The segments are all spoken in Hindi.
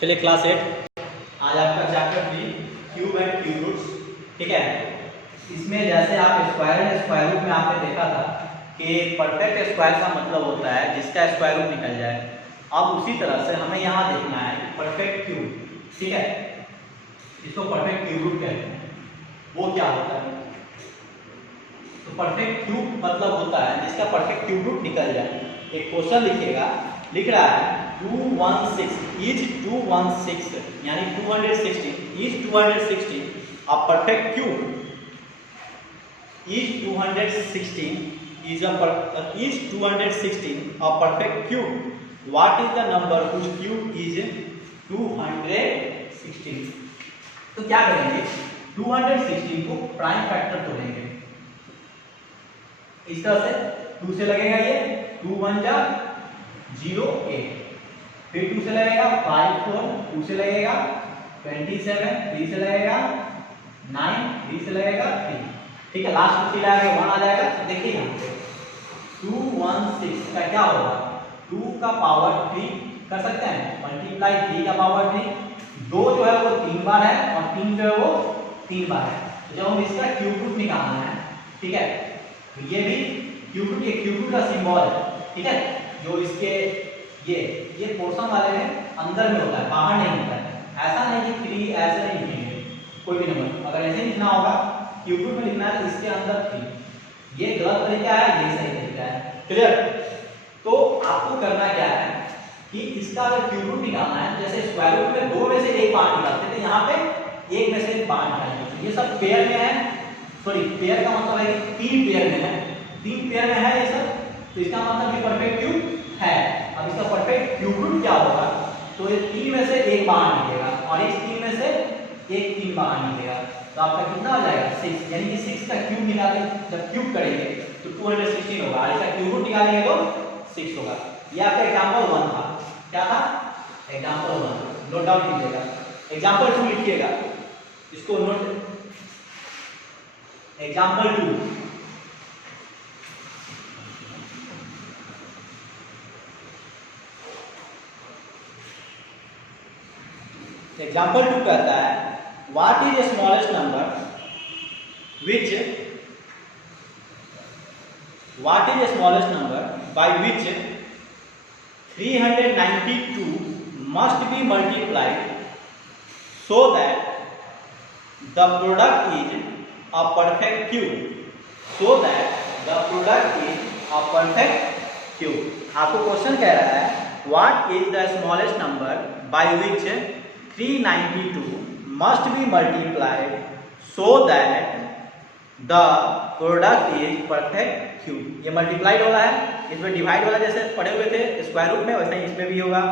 चलिए क्लास 8 आज आपका chapter 3 cube and cube roots. ठीक है, इसमें जैसे आप स्क्वायर एंड स्क्वायर रूट में आपने देखा था कि परफेक्ट स्क्वायर का मतलब होता है जिसका स्क्वायर रूट निकल जाए। अब उसी तरह से हमें यहाँ देखना है कि परफेक्ट क्यूब, ठीक है, इसको परफेक्ट क्यूब रूट कहते हैं, वो क्या होता है। तो परफेक्ट क्यूब मतलब होता है जिसका परफेक्ट क्यूब रूट निकल जाए। एक क्वेश्चन लिखिएगा, लिख रहा है 216 इज 216 यानी 216 is 216 a perfect cube is 216 is 216 a perfect cube. What is the number whose cube is 216? तो क्या करेंगे, 216 को प्राइम फैक्टर तोड़ेंगे इस तरह से। 2 से लगेगा ये 2 1 जा 0 8, फिर 2 से लगेगा 5 4, 2 से लगेगा 27, 3 से लगेगा 9, 3 से लगेगा 3। ठीक है, लास्ट में 3 आएगा 1 आ जाएगा। तो देखिए यहाँ पे 216 का क्या होगा, 2 का पावर 3 कर सकते हैं, मल्टीप्लाई 3 का पावर 3। 2 जो है वो 3 बार है और 3 जो है वो 3 बार है। तो जब हम इसका क्यूब रूट निकालना है, ठीक है, तो ये भी क्यूब रूट, ये क्यूब रूट का सिंबल है, ठीक है, जो इसके ये पोर्शन वाले में अंदर में होता है, बाहर नहीं होता है। ऐसा नहीं कि 3 ऐसे नहीं लिखेंगे कोई भी नंबर, अगर ऐसे लिखना होगा क्यूब रूट में लिखना है तो इसके अंदर 3। ये गलत तरीका है, ये सही तरीका है। क्लियर? तो आपको करना क्या है कि इसका अगर क्यूब रूट निकालना है, जैसे स्क्वायर रूट में 2 में से एक बाहर निकालते हैं, तो यहाँ पे 1 में से एक बाहर निकालेंगे। ये सब पेयर में है, सॉरी पेयर का मतलब है कि 3 पेयर में है, 3 पेयर में है ये सब, तो इसका मतलब ये परफेक्ट क्यूब है। अब इसका परफेक्ट क्यूब रूट क्या होगा, तो ये 3 में से एक बाहर निकलेगा और इस 3 में से एक 3 बाहर निकलेगा। तो आपका कितना हो जाएगा 6, यानी कि 6 का क्यूब निकालेंगे, जब क्यूब करेंगे तो 216 होगा और इसका क्यूब रूट निकालेंगे तो 6 होगा। ये आपका एग्जांपल 1 था। क्या था? एग्जांपल 1। नोट डाउन कीजिएगा। एग्जांपल 2 लिखिएगा, इसको नोट, एग्जांपल 2। एग्जाम्पल 2 कहता है what is the smallest number which, what is the smallest number by which 392 must be multiplied so that the product is a perfect cube, so that the product is a perfect cube. आपको क्वेश्चन कह रहा है what is the smallest number by which 392 must be multiplied so that the product is perfect cube। ये मल्टीप्लाइड वाला है, इसमें डिवाइड वाला जैसे पढ़े हुए थे स्क्वायर रूट में, वैसे ही इसमें भी होगा।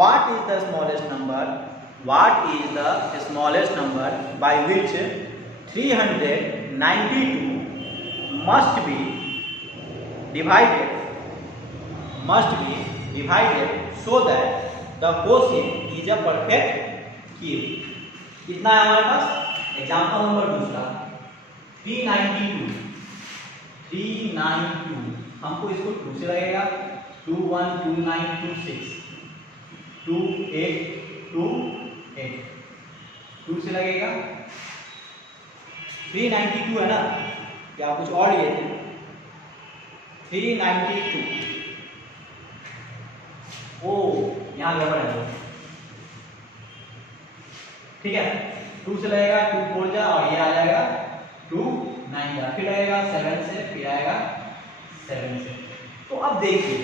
What is the smallest number? What is the smallest number by which 392 must be divided so that the quotient is a perfect cube. कितना है हमारे पास? एग्जांपल नंबर दूसरा 392, हमको इसको 2 से लगेगा 2 1 2 9 2 6 2 8 2 8, 2 से लगेगा 392 है ना, क्या कुछ और लिए थे? 392, ओ यहाँ गड़बड़ है, ठीक है। 2 से लगेगा 2 4 जा और ये आ जाएगा 2 9 जा, फिर लगेगा 7 से, फिर आएगा 7 से। तो अब देखिए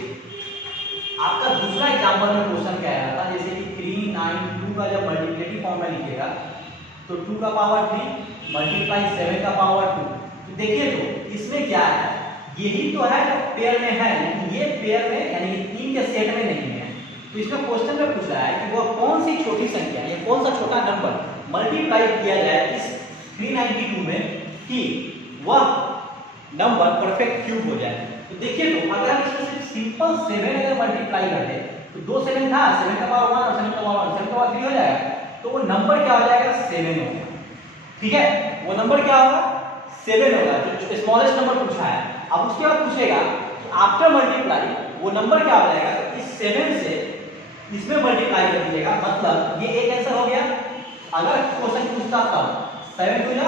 आपका दूसरा एग्जांपल में क्वेश्चन क्या आया था, जैसे कि 392 का जब मल्टीप्लिकेटिव फॉर्म में लिखेगा तो 2 का पावर 3 मल्टीप्लाई 7 का पावर 2। तो देखिए तो इसमें क्या है, यही तो है जो पेयर में है, लेकिन ये पेयर में यानी 3 के सेट में नहीं है। तो इसमें क्वेश्चन में पूछ रहा है कि वह कौन सी छोटी संख्या या कौन सा छोटा नंबर मल्टीप्लाई किया जाए इस 392 में कि वह नंबर परफेक्ट क्यूब हो जाए। तो देखिए तो अगर हम इसमें सिर्फ सिंपल 7 अगर मल्टीप्लाई कर दे तो 2 7 था, 7 का पावर 1 और 7 का पावर 1, 7 का पावर 3 हो जाएगा, तो वो नंबर क्या हो जाएगा 7 होगा। ठीक है, वो नंबर क्या होगा 7 होगा, जो स्मॉलेस्ट नंबर पूछा है। अब उसके बाद पूछेगा आफ्टर मल्टीप्लाई वो नंबर क्या हो जाएगा, इस 7 से इसमें मल्टीप्लाई कर दीजिएगा, मतलब मतलब ये एक आंसर हो गया। अगर क्वेश्चन पूछता तब 7 2 जा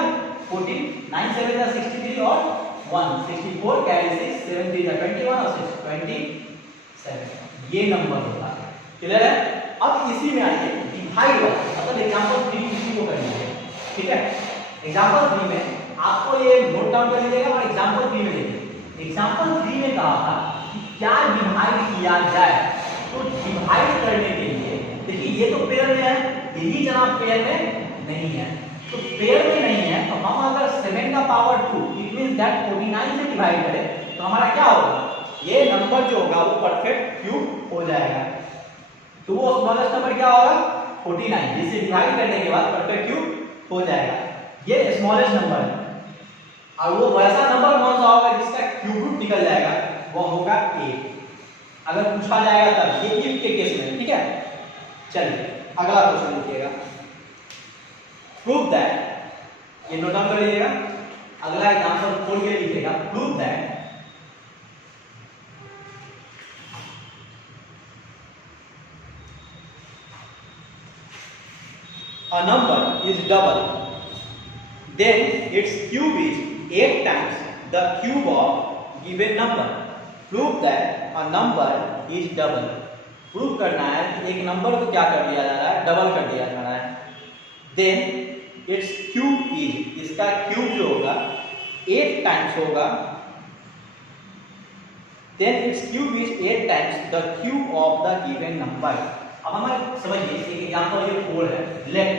14, 9 7 जा 63 और 1 64 कैरी 6 7 3 जा 21 और 6 27, ये नंबर होता है। क्लियर है? अब इसी में आइए डिवाइड वाला, मतलब एग्जांपल 3 इसी को करना है। ठीक है, एग्जांपल 3 में आपको ये नोट डाउन कर लीजिएगा और एग्जांपल 3 में देखिए। एग्जांपल 3 में कहा था कि क्या डिवाइड किया जाए, तो डिवाइड करने के लिए देखिए ये तो पेयर में है, यही जनाब पेयर में नहीं है। तो पेयर में नहीं है तो हम अगर 7 का पावर 2 इट मींस दैट 49 से डिवाइड करें तो हमारा क्या होगा, ये नंबर जो होगा वो परफेक्ट क्यूब हो जाएगा। तो वो स्मॉलेस्ट नंबर क्या होगा 49, जिसे डिवाइड करने के बाद परफेक्ट क्यूब हो जाएगा। ये स्मॉलेस्ट नंबर है। और वो वैसा नंबर कौन सा होगा जिसका क्यूब रूट निकल जाएगा, वो होगा 8, अगर पूछा जाएगा तब, ये इफ के केस में। ठीक है, चलिए अगला क्वेश्चन लिखिएगा। प्रूव दैट, ये नोट डाउन कर लीजिएगा। अगला एग्जांपल 4 के लिए लिखिएगा। Prove that a number is double, then its cube is 8 times the cube of given number. Prove that a number is double. Prove करना है कि एक नंबर को क्या कर दिया जा रहा है, डबल कर दिया जा रहा है। Then its cube is, इसका क्यूब जो होगा 8 टाइम्स होगा। Then its cube is 8 times the cube of the given number. अब हमें समझिए, एक एग्जांपल ये 4 है। लेट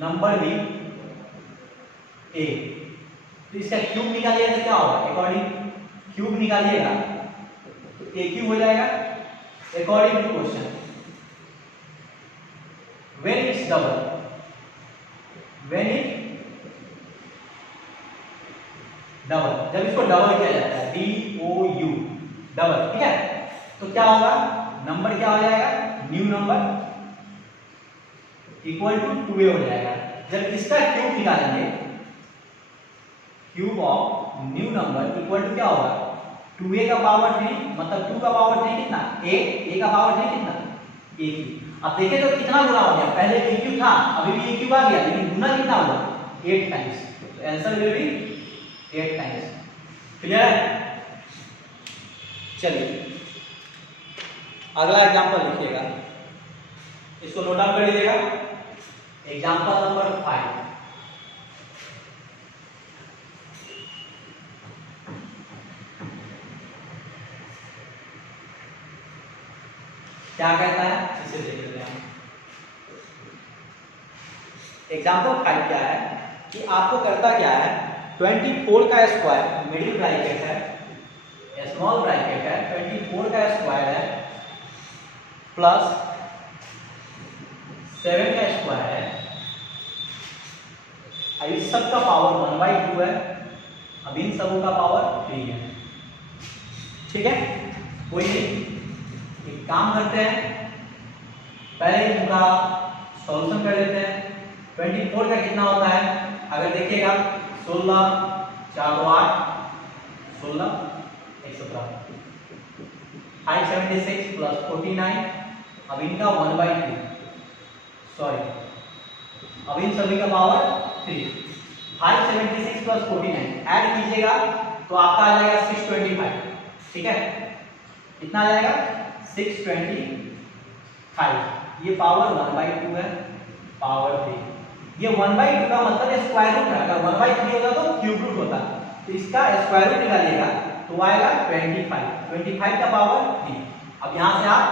नंबर भी a, तो इसका क्यूब निकालिएगा तो क्या होगा, अकॉर्डिंग क्यूब निकालिएगा तो a क्यूब हो जाएगा according to question. When it's double, when it double, जब इसको डबल किया जाता है DOU डबल, ठीक है, तो क्या होगा, नंबर क्या हो जाएगा, new number equal to 2a हो जाएगा। जब इसका क्यूब निकालेंगे, cube of new number equal to क्या होगा, 2a का पावर 3, मतलब 2 का पावर 3 कितना, a का पावर 3 कितना, a क्यूब। अब देखें तो कितना गुना हो गया, पहले a क्यूब था, अभी भी a क्यूब आ गया, लेकिन गुना कितना हुआ 8 टाइम्स। तो answer will be 8 times. Clear है? चलिए अगला एग्जांपल लिखिएगा, इसको नोट डाउन कर लीजिएगा। Example number 5। क्या कहता है, इसे देख लेते हैं। एग्जांपल 5 क्या है कि आपको करता क्या है, 24 का स्क्वायर मिडिल ब्रैकेट है, स्मॉल ब्रैकेट है, 24 का स्क्वायर है प्लस 7 का स्क्वायर है, अब इस सब का पावर 1/2 है, अब इन सबों का पावर 3 है। ठीक है, कोई नहीं, एक काम करते हैं, पहले इनका सॉल्यूशन कर लेते हैं। 24 का कितना होता है, अगर देखिएगा 16 4 8 16 117 576 प्लस 49, अब इनका 1/2, सॉरी अब इन सभी का पावर 3, 576 प्लस 49 ऐड कीजिएगा तो आपका आ जाएगा 625। ठीक है, कितना आ जाएगा 625, ये पावर 1/2 है, पावर 3, ये 1/2 का मतलब स्क्वायर रूट है, अगर 1/3 होता तो क्यूब रूट होता, तो इसका स्क्वायर रूट निकालिएगा तो आएगा 25 का पावर 3। अब यहाँ से आप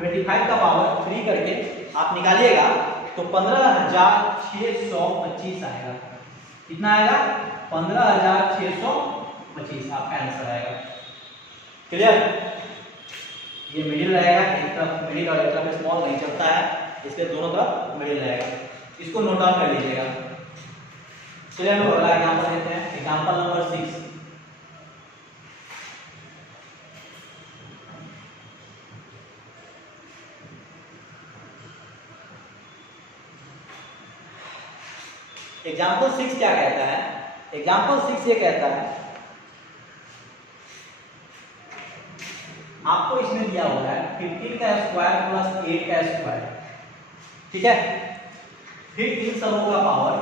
25 का पावर 3 करके आप निकालिएगा तो 15,625 आएगा। कितना आएगा, 15,625 आपका आंसर आएगा। क्लियर? ये मिडिल रहेगा, एक तरफ मिडिल और एक तरफ स्मॉल नहीं चलता है, इसलिए दोनों तरफ मिडिल रहेगा। इसको नोट डाउन कर लीजिएगा। चलिए हम अगला एग्जांपल लेते हैं, एग्जांपल नंबर 6। एग्जाम्पल 6 क्या कहता है, एग्जाम्पल 6 ये कहता है आपको इसमें दिया हुआ है 15 का स्क्वायर प्लस 8 का स्क्वायर, ठीक है। फिर इन सबों का पावर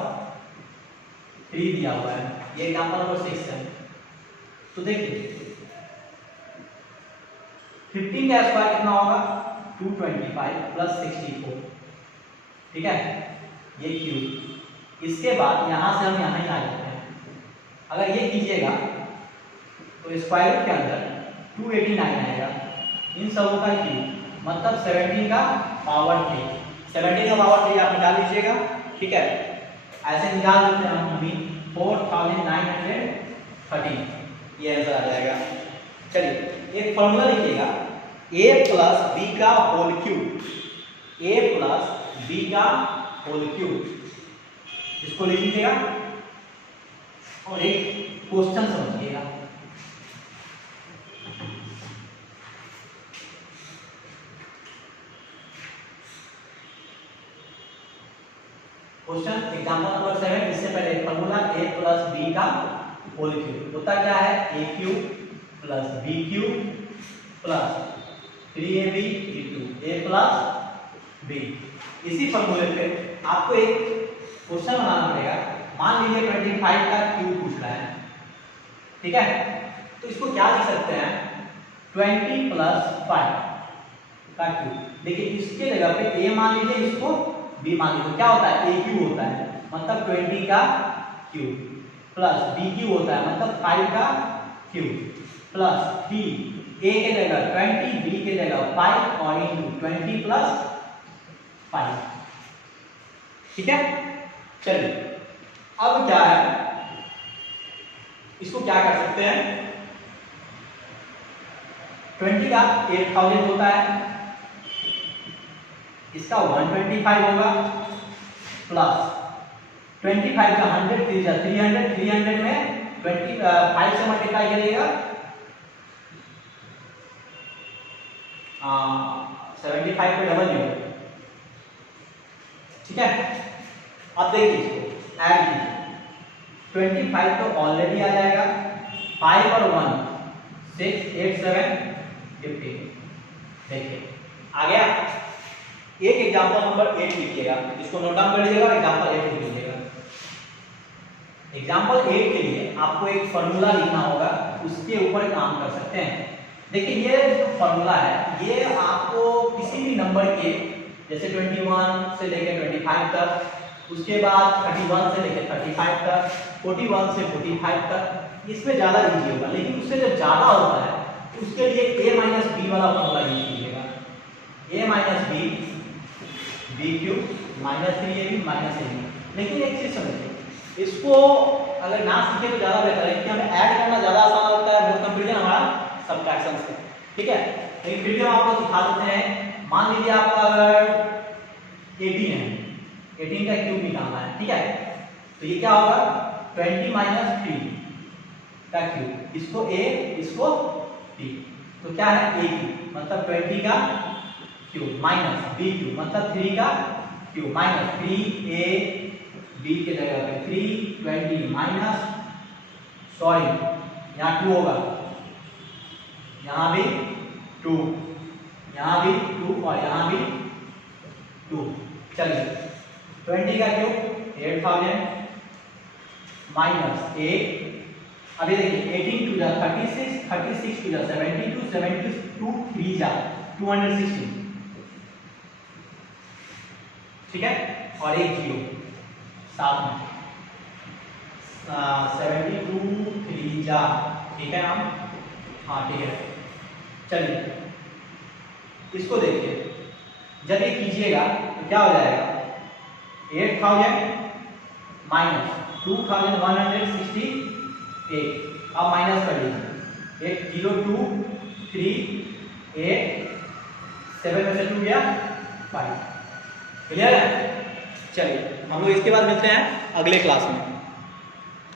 3 दिया हुआ है, ये एग्जांपल नंबर 6 है। तो देखिए 15 का स्क्वायर कितना होगा 225 प्लस 64, ठीक है, ये क्यूब। इसके बाद यहां से हम यहां ही आ जाते हैं, अगर ये कीजिएगा तो स्क्वायर रूट के अंदर 289 आएगा, इन सबों का क्यूब, मतलब 17 का पावर 3, 17 का पावर 3 आप निकाल लीजिएगा, ठीक है। ऐसे निकाल लेते हैं हम अभी 4913, ये आंसर आ जाएगा। चलिए एक फॉर्मूला लिखिएगा, a प्लस बी का whole cube, a plus B का होल क्यूब, इसको लिख लीजिएगा और एक क्वेश्चन समझिएगा। क्वेश्चन एग्जांपल नंबर 7, इससे पहले फॉर्मूला a प्लस बी का होल क्यूब होता क्या है, a cube plus B cube plus 3ab into a plus b। इसी फॉर्मूले पे आपको एक क्वेश्चन बनाना पड़ेगा। मान लीजिए 25 का क्यूब पूछ रहा है, ठीक है, तो इसको क्या लिख सकते हैं 20 प्लस 5 का क्यूब। देखिए इसके जगह पे a मान लीजिए, इसको b मान लीजिए, क्या होता है a क्यूब होता है, मतलब 20 का क्यूब प्लस b क्यूब होता है, मतलब 5 का क्यूब प्लस 3, a के जगह 20, b के जगह 5 और इंटू 20 प्लस 5, ठीक है। चलिए अब क्या है, इसको क्या कर सकते हैं, 20 का 8000 होता है, इसका 125 होगा प्लस 25 का 100 300 में 25 से मल्टीप्लाई करिएगा 75 पे डबल जीरो, ठीक है। अब देखिए इसको ऐड कीजिए, 25 तो ऑलरेडी आ जाएगा, 5 और 1 6 8 7 15, देखिए आ गया। एक एग्जांपल नंबर 8 लिखिएगा, इसको नोट डाउन कर लीजिएगा, एग्जांपल 8 लिख लीजिएगा। एग्जांपल 8 के लिए आपको एक फॉर्मूला लिखना होगा, उसके ऊपर काम कर सकते हैं। देखिए ये जो फॉर्मूला है ये आपको किसी भी नंबर के, जैसे 21 से लेकर 25 तक, उसके बाद 31 से लेकर 35 तक, 41 से 45 तक, इसमें ज़्यादा इजी होगा। लेकिन उससे जब ज़्यादा होता है उसके लिए a माइनस बी वाला फॉर्मूला यूज कीजिएगा, a minus B B cube minus 3ab minus ab। लेकिन एक चीज़ समझिए, इसको अगर ना सीखे तो ज़्यादा बेहतर है, क्योंकि हमें ऐड करना ज़्यादा आसान होता है कंपेरिजन हमारा सब्ट्रैक्शन से, ठीक है। लेकिन फिर भी हम आपको सिखा देते हैं। मान लीजिए आपका अगर 18 है, 18 का क्यूब निकालना है, ठीक है, तो ये क्या होगा 20 माइनस 3 का क्यूब, इसको a इसको b, तो क्या है a क्यूब मतलब 20 का क्यूब माइनस b क्यूब मतलब 3 का क्यूब माइनस 3a b के जगह पे 3 20 माइनस, सॉरी यहाँ 2 होगा, यहाँ भी 2, यहाँ भी 2 और यहाँ भी 2। चलिए 20 का क्यूब 8000 माइनस 8, अभी देखिए 18 टू जा 36, 36 टू जा 72, 72 3 जा 216, ठीक है, और एक जीरो साथ में 72 3 जा, ठीक है हम, हाँ ठीक है। चलिए इसको देखिए, जब ये कीजिएगा तो क्या हो जाएगा 8000 माइनस 2168, अब माइनस कर लीजिए, 8 0 2 3 8 7 में से 2 गया 5, क्लियर है। चलिए हम लोग इसके बाद मिलते हैं अगले क्लास में।